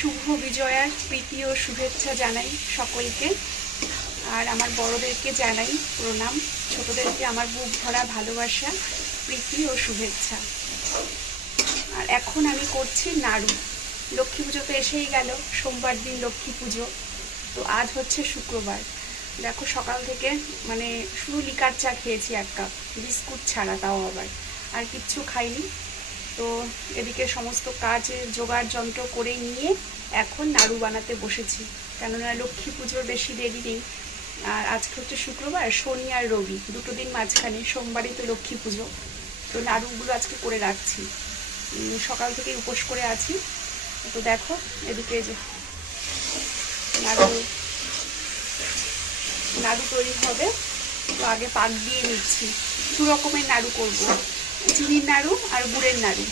শুভ বিজয়ার প্রীতি ও শুভেচ্ছা জানাই সকলকে। আর আমার বড়দেরকে জানাই প্রণাম, ছোটদেরকে আমার বুক ভরা ভালোবাসা, প্রীতি ও শুভেচ্ছা। আর এখন আমি করছি নাড়ু। লক্ষ্মী পুজো তো এসেই গেল, সোমবার দিন লক্ষ্মী পুজো। তো আজ হচ্ছে শুক্রবার। দেখো সকাল থেকে মানে শুধু লিকার চা খেয়েছি 1 কাপ, বিস্কুট ছাড়া, তাও আবার আর কিচ্ছু খাইনি। তো এদিকে সমস্ত কাজের জোগাড় যন্ত্র করে নিয়ে এখন নাড়ু বানাতে বসেছি, কেননা লক্ষ্মী পুজোর বেশি দেরি নেই। আর আজকে হচ্ছে শুক্রবার, শনি আর রবি দুটো দিন মাঝখানে, সোমবারই তো লক্ষ্মী পুজো। তো নাড়ুগুলো আজকে করে রাখছি, সকাল থেকে উপোস করে আছি। তো দেখো এদিকে যে নাড়ু তৈরি হবে। তো আগে পাক দিয়ে নিচ্ছি। 2 রকমের নাড়ু করব, চিনির নাড়ু আর গুড়ের নাড়ু।